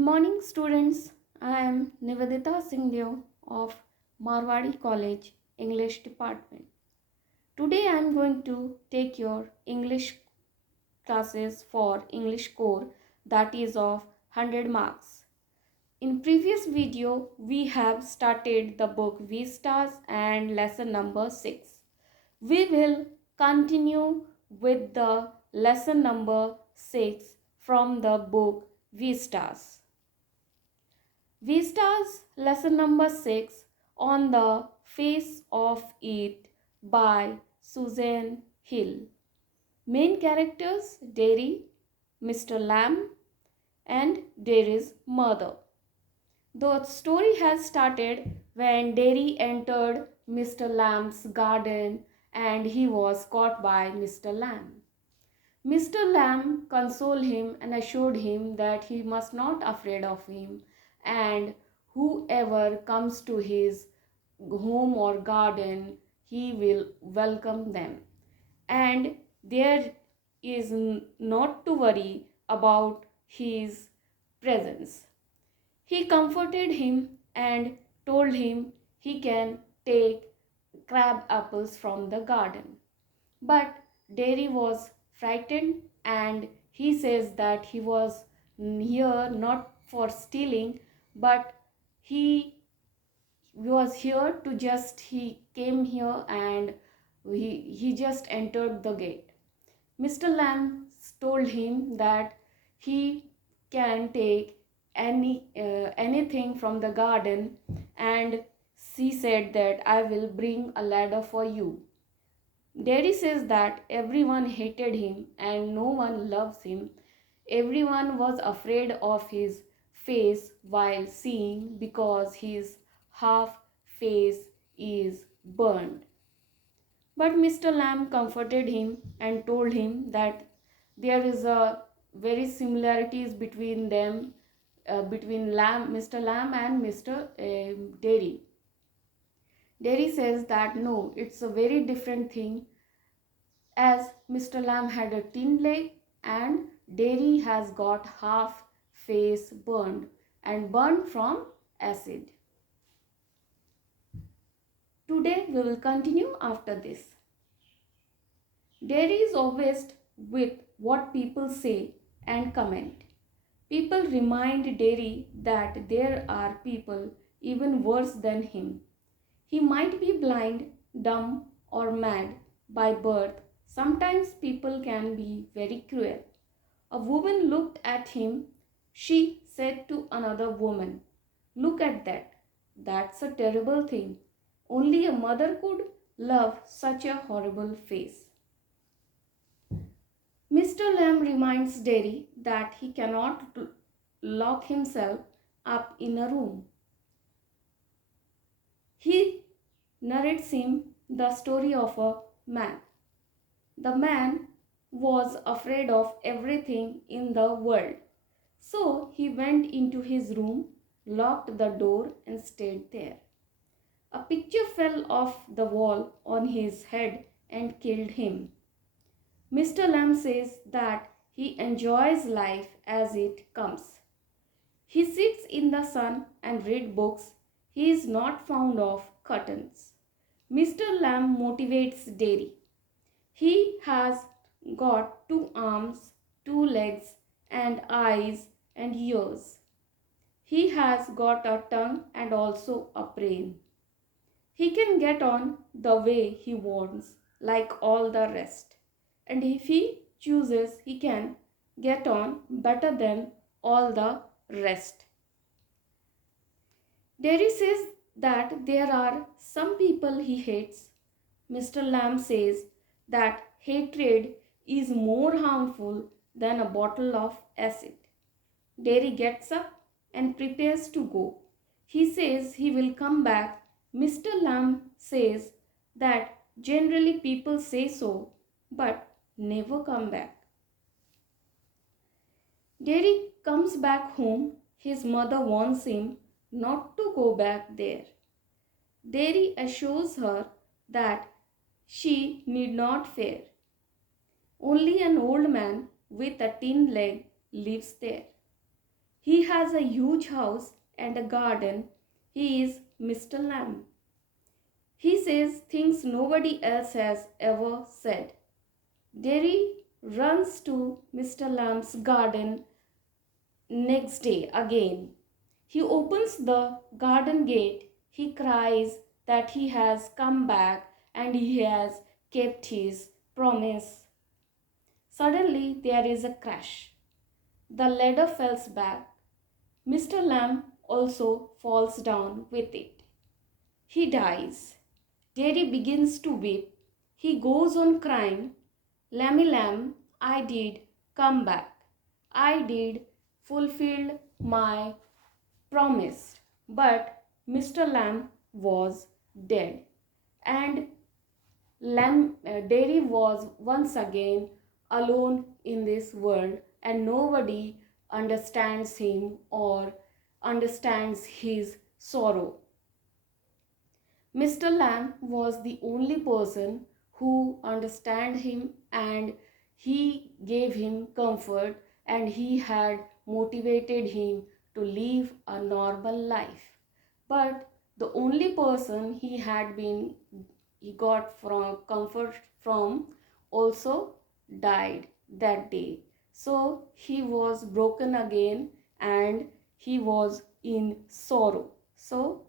morning, students. I am Nivedita Singhdeo of Marwadi College, English Department. Today I am going to take your English classes for English core, that is of 100 marks. In previous video, we have started the book Vistas and lesson number 6. We will continue with the lesson number 6 from the book Vistas. Vistas lesson number 6, On the Face of It by Susan Hill. Main characters Derry, Mr. Lamb and Derry's mother. The story has started when Derry entered Mr. Lamb's garden and he was caught by Mr. Lamb. Mr. Lamb consoled him and assured him that he must not afraid of him, and whoever comes to his home or garden, he will welcome them. And there is not to worry about his presence. He comforted him and told him he can take crab apples from the garden. But Derry was frightened and he says that he was here not for stealing, but he was here to he came here and he just entered the gate. Mr. Lamb told him that he can take anything from the garden, and she said that I will bring a ladder for you. Derry says that everyone hated him and no one loves him. Everyone was afraid of his face while seeing because his half face is burned. But Mr. Lamb comforted him and told him that there is a very similarities between them, between Mr. Lamb and Mr. Derry. Derry says that no, it's a very different thing, as Mr. Lamb had a tin leg and Derry has got half face burned and burned from acid. Today we will continue after this. Derry is obsessed with what people say and comment. People remind Derry that there are people even worse than him. He might be blind, dumb, or mad by birth. Sometimes people can be very cruel. A woman looked at him. She said to another woman, "Look at that. That's a terrible thing. Only a mother could love such a horrible face." Mr. Lamb reminds Derry that he cannot lock himself up in a room. He narrates him the story of a man. The man was afraid of everything in the world. So he went into his room, locked the door, and stayed there. A picture fell off the wall on his head and killed him. Mr. Lamb says that he enjoys life as it comes. He sits in the sun and reads books. He is not fond of curtains. Mr. Lamb motivates Derry. He has got 2 arms, 2 legs, and eyes and ears. He has got a tongue and also a brain. He can get on the way he wants, like all the rest. And if he chooses, he can get on better than all the rest. Derry says that there are some people he hates. Mr. Lamb says that hatred is more harmful than a bottle of acid. Derry gets up and prepares to go. He says he will come back. Mr. Lamb says that generally people say so, but never come back. Derry comes back home. His mother warns him not to go back there. Derry assures her that she need not fear. Only an old man with a tin leg lives there. He has a huge house and a garden. He is Mr. Lamb. He says things nobody else has ever said. Derry runs to Mr. Lamb's garden next day again. He opens the garden gate. He cries that he has come back and he has kept his promise. Suddenly there is a crash. The ladder falls back. Mr. Lamb also falls down with it. He dies. Derry begins to weep. He goes on crying, Lammy Lamb, I did come back. I did fulfill my promise. But Mr. Lamb was dead. And Derry was once again alone in this world, and nobody understands him or understands his sorrow. Mr. Lamb was the only person who understood him, and he gave him comfort, and he had motivated him to live a normal life. But the only person he got from comfort from also died that day. So he was broken again and he was in sorrow. So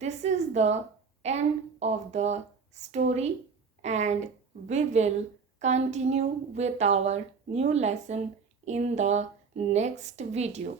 this is the end of the story, and we will continue with our new lesson in the next video.